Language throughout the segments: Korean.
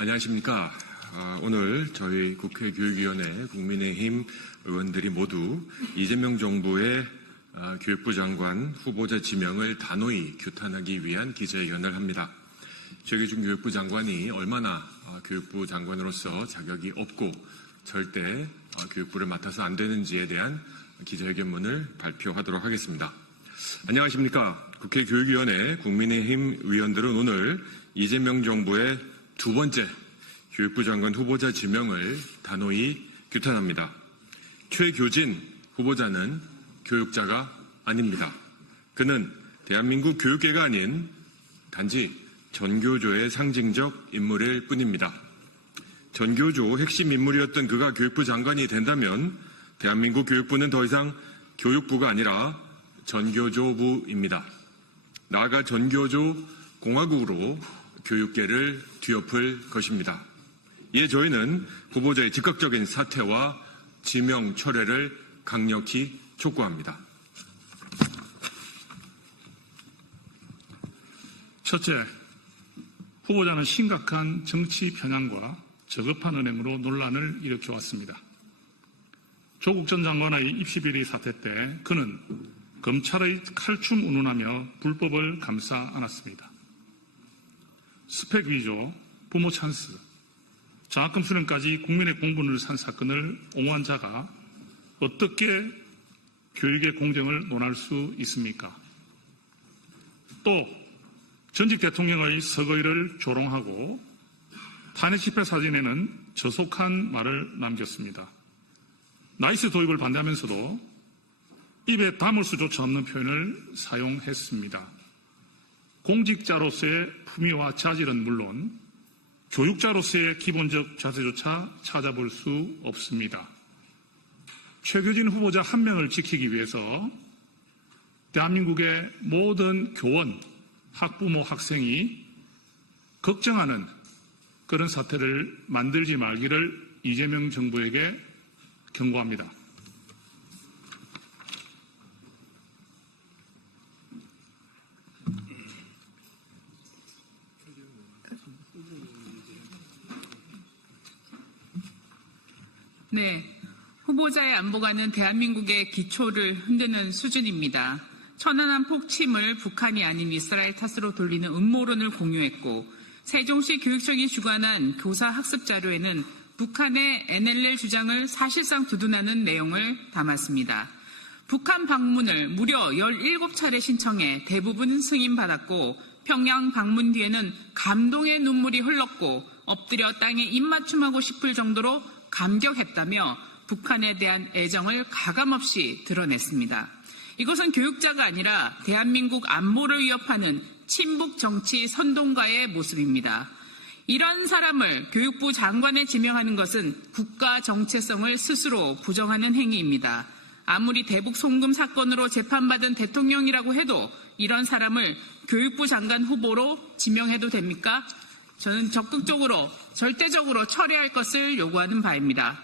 안녕하십니까. 오늘 저희 국회 교육위원회 국민의힘 의원들이 모두 이재명 정부의 교육부 장관 후보자 지명을 단호히 규탄하기 위한 기자회견을 합니다. 최규준 교육부 장관이 얼마나 교육부 장관으로서 자격이 없고 절대 교육부를 맡아서 안 되는지에 대한 기자회견문을 발표하도록 하겠습니다. 안녕하십니까. 국회 교육위원회 국민의힘 의원들은 오늘 이재명 정부의 두 번째 교육부 장관 후보자 지명을 단호히 규탄합니다. 최교진 후보자는 교육자가 아닙니다. 그는 대한민국 교육계가 아닌 단지 전교조의 상징적 인물일 뿐입니다. 전교조 핵심 인물이었던 그가 교육부 장관이 된다면 대한민국 교육부는 더 이상 교육부가 아니라 전교조부입니다. 나아가 전교조 공화국으로 교육계를 뒤엎을 것입니다. 이에 저희는 후보자의 즉각적인 사퇴와 지명 철회를 강력히 촉구합니다. 첫째, 후보자는 심각한 정치 편향과 저급한 은행으로 논란을 일으켜왔습니다. 조국 전 장관의 입시비리 사태 때 그는 검찰의 칼춤 운운하며 불법을 감싸 안았습니다. 스펙 위조, 부모 찬스, 장학금 수령까지 국민의 공분을 산 사건을 옹호한 자가 어떻게 교육의 공정을 논할 수 있습니까? 또 전직 대통령의 서거일을 조롱하고 탄핵 집회 사진에는 저속한 말을 남겼습니다. 나이스 도입을 반대하면서도 입에 담을 수조차 없는 표현을 사용했습니다. 공직자로서의 품위와 자질은 물론 교육자로서의 기본적 자세조차 찾아볼 수 없습니다. 최규진 후보자 한 명을 지키기 위해서 대한민국의 모든 교원, 학부모, 학생이 걱정하는 그런 사태를 만들지 말기를 이재명 정부에게 경고합니다. 네, 후보자의 안보가는 대한민국의 기초를 흔드는 수준입니다. 천안함 폭침을 북한이 아닌 이스라엘 탓으로 돌리는 음모론을 공유했고 세종시 교육청이 주관한 교사 학습 자료에는 북한의 NLL 주장을 사실상 두둔하는 내용을 담았습니다. 북한 방문을 무려 17차례 신청해 대부분 승인받았고 평양 방문 뒤에는 감동의 눈물이 흘렀고 엎드려 땅에 입맞춤하고 싶을 정도로 감격했다며 북한에 대한 애정을 가감없이 드러냈습니다. 이것은 교육자가 아니라 대한민국 안보를 위협하는 친북 정치 선동가의 모습입니다. 이런 사람을 교육부 장관에 지명하는 것은 국가 정체성을 스스로 부정하는 행위입니다. 아무리 대북 송금 사건으로 재판받은 대통령이라고 해도 이런 사람을 교육부 장관 후보로 지명해도 됩니까? 저는 적극적으로 절대적으로 처리할 것을 요구하는 바입니다.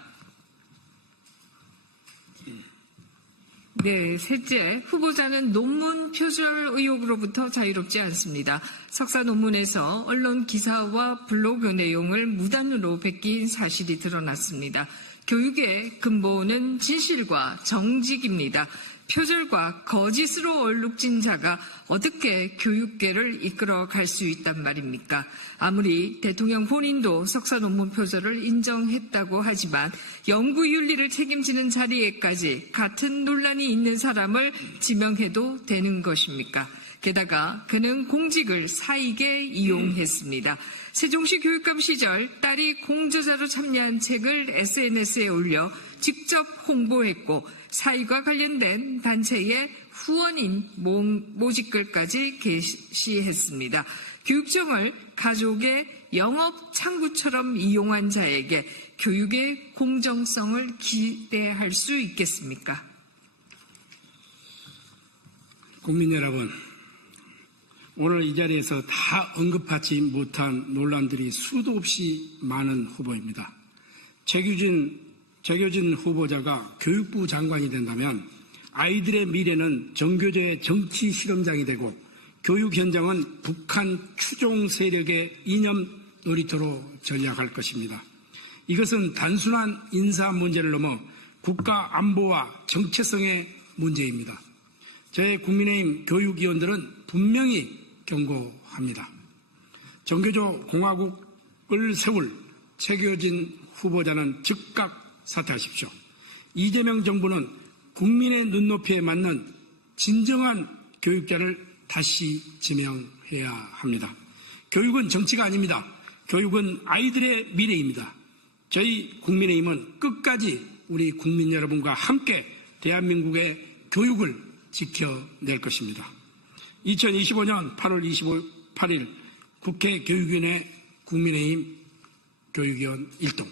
네, 셋째, 후보자는 논문 표절 의혹으로부터 자유롭지 않습니다. 석사 논문에서 언론 기사와 블로그 내용을 무단으로 베낀 사실이 드러났습니다. 교육의 근본은 진실과 정직입니다. 표절과 거짓으로 얼룩진 자가 어떻게 교육계를 이끌어갈 수 있단 말입니까? 아무리 대통령 본인도 석사 논문 표절을 인정했다고 하지만 연구윤리를 책임지는 자리에까지 같은 논란이 있는 사람을 지명해도 되는 것입니까? 게다가 그는 공직을 사익에 이용했습니다. 세종시 교육감 시절 딸이 공저자로 참여한 책을 SNS에 올려 직접 홍보했고 사익과 관련된 단체의 후원인 모집글까지 게시했습니다. 교육청을 가족의 영업 창구처럼 이용한 자에게 교육의 공정성을 기대할 수 있겠습니까? 국민 여러분, 오늘 이 자리에서 다 언급하지 못한 논란들이 수도 없이 많은 후보입니다. 최규진 후보자가 교육부 장관이 된다면 아이들의 미래는 전교조의 정치 실험장이 되고 교육 현장은 북한 추종 세력의 이념 놀이터로 전략할 것입니다. 이것은 단순한 인사 문제를 넘어 국가 안보와 정체성의 문제입니다. 저희 국민의힘 교육위원들은 분명히 경고합니다. 정교조 공화국을 세울 최교진 후보자는 즉각 사퇴하십시오. 이재명 정부는 국민의 눈높이에 맞는 진정한 교육자를 다시 지명해야 합니다. 교육은 정치가 아닙니다. 교육은 아이들의 미래입니다. 저희 국민의힘은 끝까지 우리 국민 여러분과 함께 대한민국의 교육을 지켜낼 것입니다. 2025년 8월 28일 국회 교육위원회 국민의힘 교육위원 1동